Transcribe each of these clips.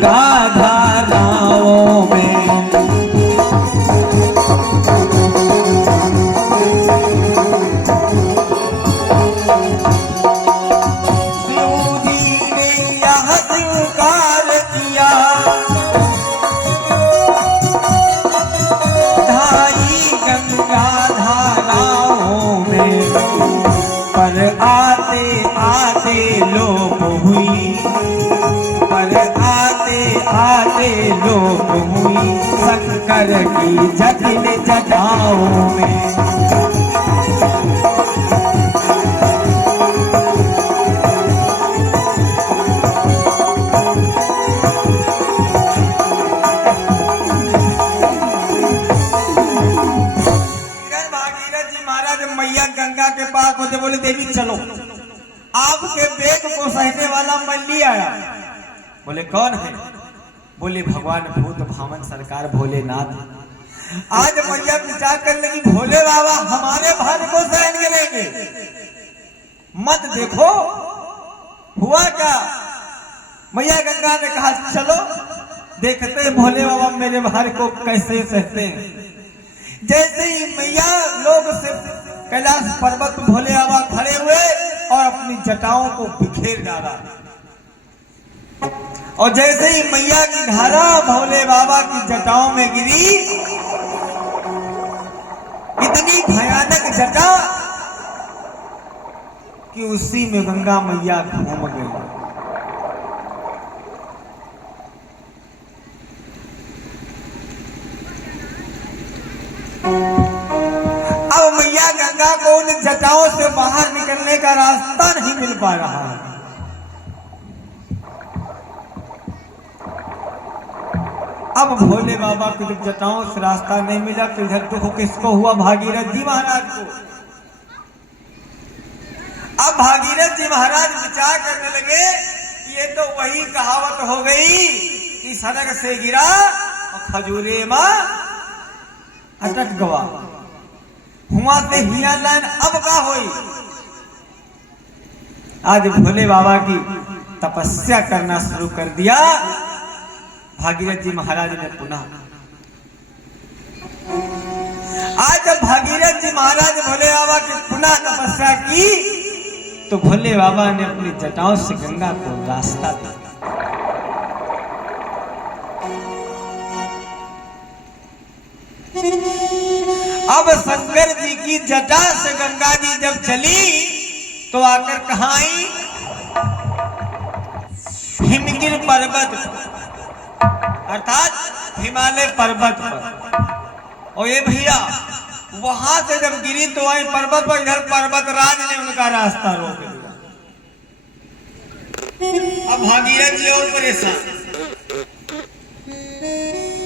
धाराओं में लोप हुई शंकर की जटिल जटाओं में। भागीरथ जी महाराज मैया गंगा के पास पहुंचे, बोले देवी चलो, आपके वेग को सहने वाला मल्ली आया। बोले कौन है? बोले भगवान भूत भावन सरकार भोलेनाथ। आज मैया विचार कर लेगी भोले बाबा हमारे भार को सहन करेंगे, मत देखो हुआ क्या। मैया गंगा ने कहा चलो देखते हैं भोले बाबा मेरे भार को कैसे सहते हैं। जैसे ही मैया लोग से कैलाश पर्वत पर भोले बाबा खड़े हुए और अपनी जटाओं को बिखेर डाला, और जैसे ही मैया की धारा भोले बाबा की जटाओं में गिरी, इतनी भयानक जटा कि उसी में गंगा मैया घूम गई। अब मैया गंगा को उन जटाओं से बाहर निकलने का रास्ता नहीं मिल पा रहा है। अब भोले बाबा को जब जटाओं से रास्ता नहीं मिला तो इधर दुख किसको हुआ? भागीरथ जी महाराज को। अब भागीरथ जी महाराज विचार करने लगे ये तो वही कहावत हो गई कि सड़क से गिरा और खजूरे मां अटक गवा, हुआ से हिया लाइन अब का होई। आज भोले बाबा की तपस्या करना शुरू कर दिया भागीरथ जी महाराज ने पुनः। आज जब भागीरथ जी महाराज भोले बाबा की पुनः तपस्या की तो भोले बाबा ने अपनी जटाओं से गंगा को रास्ता दिया। अब शंकर जी की जटा से गंगा जी जब चली तो आकर कहां आई? हिमगिर पर्वत अर्थात हिमालय पर्वत पर। और ये भैया वहां से जब गिरी तो आई पर्वत पर, इधर पर्वत राज ने उनका रास्ता रोक दिया। अब भागीरथ जी और परेशान,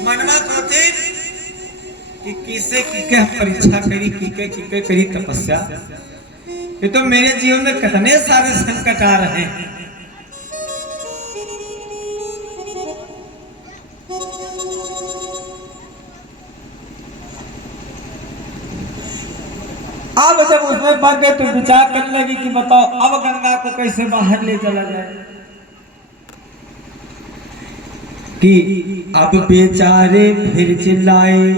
मनमा सोचे कि किसे किके परीक्षा करी, किके करी तपस्या। ये तो मेरे जीवन में कितने सारे संकट आ रहे हैं। अब जब उसमें पड़ गए तो विचार करने लगी कि बताओ अब गंगा को कैसे बाहर ले चला जाए। कि अब बेचारे फिर चिल्लाए,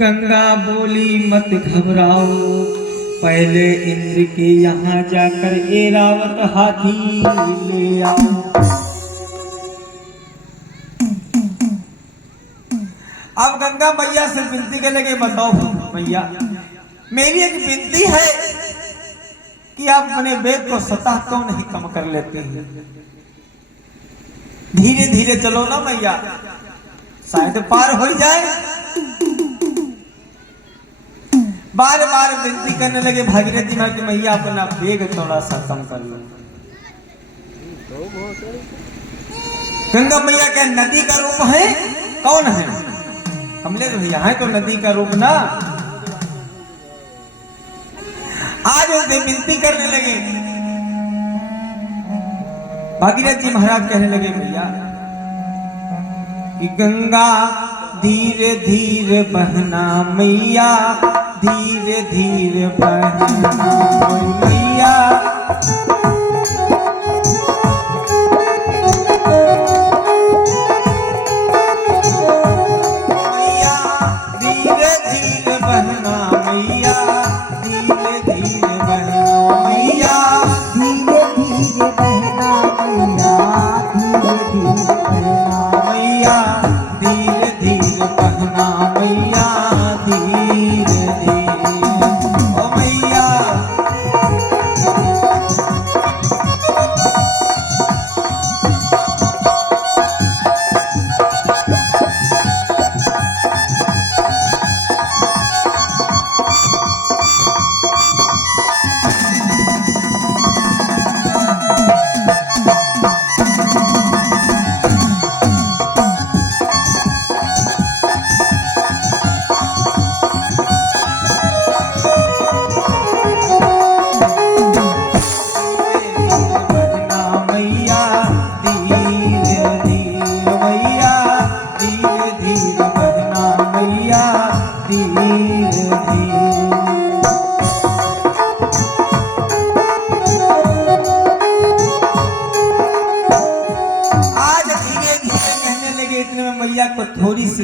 गंगा बोली मत घबराओ, पहले इंद्र के यहाँ जाकर ऐरावत हाथी ले आओ। अब गंगा मैया से विनती करने लगे, बताओ मैया मेरी एक विनती है कि आप अपने वेग को सतह क्यों नहीं कम कर लेते हैं? धीरे धीरे चलो ना मैया, शायद पार हो जाए। बार बार विनती करने लगे भागीरथ जी महाराज, मैया अपना वेग थोड़ा सा कम कर लो। गंगा मैया क्या नदी का रूप है? कौन है? हमले तो भैया है तो नदी का रूप ना। आज उसे विनती करने लगे। भागीरथ जी महाराज कहने लगे भैया कि गंगा धीरे धीरे बहना मैया, धीरे धीरे बहना मैया। मैया को थोड़ी सी